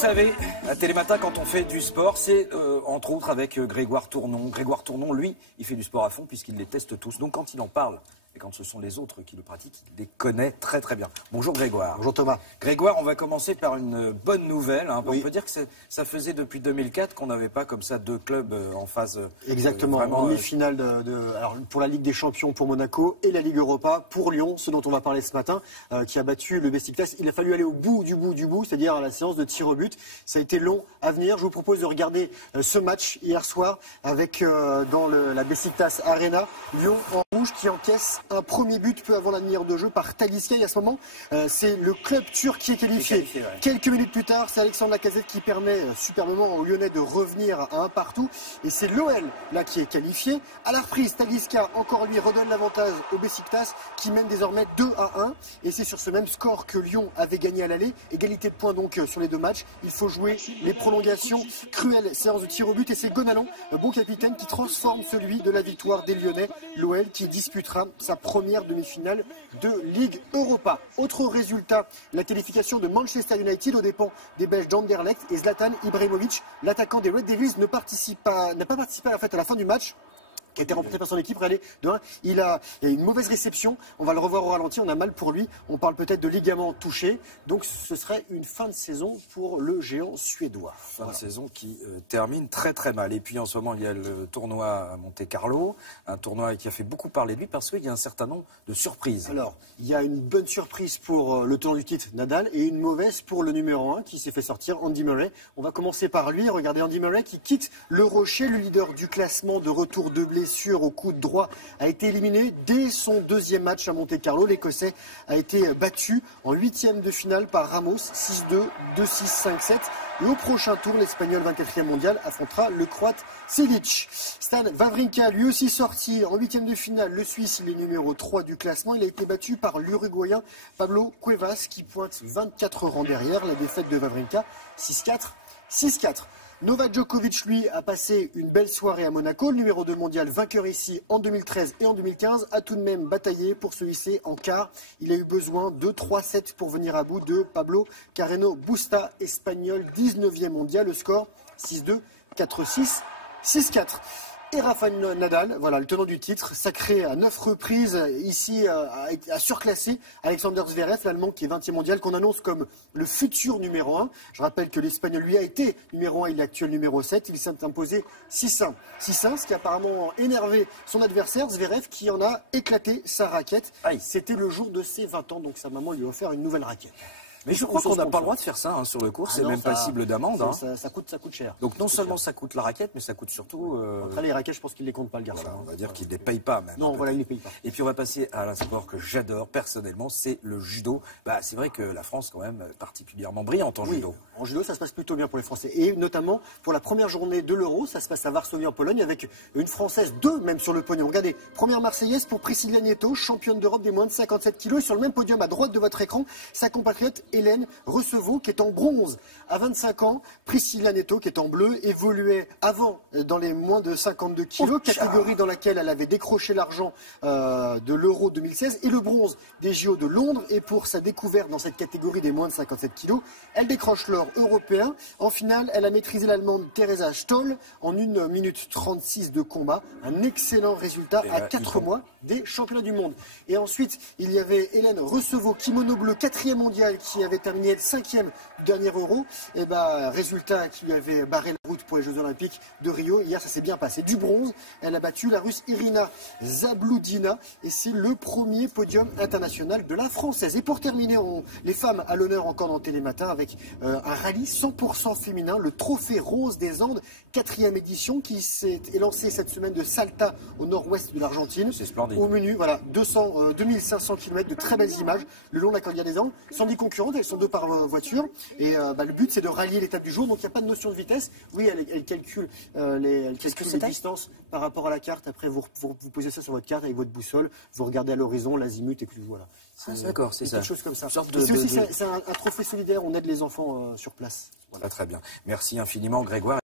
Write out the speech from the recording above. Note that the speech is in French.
savez, à Télématin, quand on fait du sport, c'est entre autres avec Grégoire Tournon. Grégoire Tournon, lui, il fait du sport à fond puisqu'il les teste tous. Donc quand il en parle, et quand ce sont les autres qui le pratiquent, il les connaît très très bien. Bonjour Grégoire. Bonjour Thomas. Grégoire, on va commencer par une bonne nouvelle. Hein. Oui. On peut dire que ça faisait depuis 2004 qu'on n'avait pas comme ça deux clubs en phase. Exactement, vraiment, en demi-finale alors pour la Ligue des Champions pour Monaco et la Ligue Europa pour Lyon, ce dont on va parler ce matin, qui a battu le Beşiktaş. Il a fallu aller au bout du bout, c'est-à-dire à la séance de tir au but. Ça a été long à venir. Je vous propose de regarder ce match hier soir avec dans la Beşiktaş Arena, Lyon en rouge qui encaisse un premier but peu avant la demi-heure de jeu par Talisca. Et à ce moment, c'est le club turc qui est qualifié. Ouais. Quelques minutes plus tard, c'est Alexandre Lacazette qui permet superbement aux Lyonnais de revenir à un partout. Et c'est l'OL là qui est qualifié. À la reprise, Talisca, encore lui, redonne l'avantage au Beşiktaş qui mène désormais 2-1. Et c'est sur ce même score que Lyon avait gagné à l'aller. Égalité de points donc sur les deux matchs. Il faut jouer les prolongations. Cruelle séance de tir au but. Et c'est Gonalon, bon capitaine, qui transforme celui de la victoire des Lyonnais. L'OL qui disputera sa première demi-finale de Ligue Europa. Autre résultat, la qualification de Manchester United aux dépens des Belges d'Anderlecht et Zlatan Ibrahimovic, l'attaquant des Red Devils, n'a pas participé à la fin du match, qui a été remporté par son équipe. Il a une mauvaise réception, on va le revoir au ralenti, on a mal pour lui, on parle peut-être de ligament touché, donc ce serait une fin de saison pour le géant suédois. Fin de saison qui termine très très mal. Et puis en ce moment il y a le tournoi à Monte-Carlo, un tournoi qui a fait beaucoup parler de lui parce qu'il y a un certain nombre de surprises. Alors, il y a une bonne surprise pour le tenant du titre, Nadal, et une mauvaise pour le numéro 1 qui s'est fait sortir, Andy Murray. On va commencer par lui, regardez Andy Murray qui quitte le Rocher, le leader du classement de retour de blessure au coude droit, a été éliminé dès son deuxième match à Monte-Carlo. L'Écossais a été battu en huitième de finale par Ramos, 6-2, 2-6, 5-7. Et au prochain tour, l'Espagnol 24e mondial affrontera le Croate Silic. Stan Wawrinka, lui aussi sorti en huitième de finale. Le Suisse, il est numéro 3 du classement. Il a été battu par l'Uruguayen Pablo Cuevas qui pointe 24 rangs derrière. La défaite de Wawrinka, 6-4, 6-4. Novak Djokovic, lui, a passé une belle soirée à Monaco. Le numéro 2 mondial, vainqueur ici en 2013 et en 2015, a tout de même bataillé pour se hisser en quart. Il a eu besoin de 3-7 pour venir à bout de Pablo Carreno Busta, espagnol, 19e mondial. Le score, 6-2, 4-6, 6-4. Et Rafael Nadal, voilà, le tenant du titre, sacré à 9 reprises, ici a surclassé Alexander Zverev, l'Allemand qui est 20e mondial, qu'on annonce comme le futur numéro 1. Je rappelle que l'Espagnol, lui, a été numéro 1, il est actuel numéro 7. Il s'est imposé 6-1. 6-1, ce qui a apparemment énervé son adversaire, Zverev, qui en a éclaté sa raquette. C'était le jour de ses 20 ans, donc sa maman lui a offert une nouvelle raquette. Mais je crois qu'on n'a pas le droit de faire ça sur le court, c'est même passible d'amende. Ça coûte cher. Donc non seulement ça coûte la raquette, mais ça coûte surtout... Après les raquettes, je pense qu'il ne les compte pas, le garçon. Voilà, on va dire qu'il ne les paye pas même. Non, voilà, il ne les paye pas. Et puis on va passer à un sport que j'adore personnellement, c'est le judo. C'est vrai que la France quand même particulièrement brillante en judo. En judo, ça se passe plutôt bien pour les Français. Et notamment pour la première journée de l'Euro, ça se passe à Varsovie en Pologne avec une Française, 2 même sur le podium. Regardez, première Marseillaise pour Priscilla Nieto, championne d'Europe des moins de 57 kilos. Et sur le même podium à droite de votre écran, sa compatriote Hélène Recevaux qui est en bronze. À 25 ans, Priscilla Nieto qui est en bleu, évoluait avant dans les moins de 52 kilos, catégorie dans laquelle elle avait décroché l'argent de l'Euro 2016 et le bronze des JO de Londres. Et pour sa découverte dans cette catégorie des moins de 57 kilos, elle décroche l'or européen. En finale, elle a maîtrisé l'Allemande Theresa Stoll en 1 minute 36 de combat. Un excellent résultat à 4 mois des championnats du monde. Et ensuite, il y avait Hélène Recevaux, kimono bleu, 4e mondial, qui avait terminé 5e du dernier Euro. Et résultat qui lui avait barré la route pour les Jeux Olympiques de Rio. Hier, ça s'est bien passé. Du bronze, elle a battu la Russe Irina Zabloudina. Et c'est le premier podium international de la Française. Et pour terminer, les femmes à l'honneur encore dans Télématin avec un rallye 100% féminin, le Trophée Rose des Andes, 4e édition, qui est lancé cette semaine de Salta au nord-ouest de l'Argentine. C'est splendide. Au menu, voilà, 2500 km de très belles images le long de la cordillère des Andes. 110 concurrentes, elles sont 2 par voiture. Et le but, c'est de rallier l'étape du jour. Donc, il n'y a pas de notion de vitesse. Oui, elle calcule les distances par rapport à la carte. Après, vous posez ça sur votre carte avec votre boussole. Vous regardez à l'horizon, l'azimut, et puis voilà. D'accord, c'est ça. Quelque chose comme ça. C'est un trophée solidaire. On aide les enfants sur place. Voilà. Très bien. Merci infiniment, Grégoire.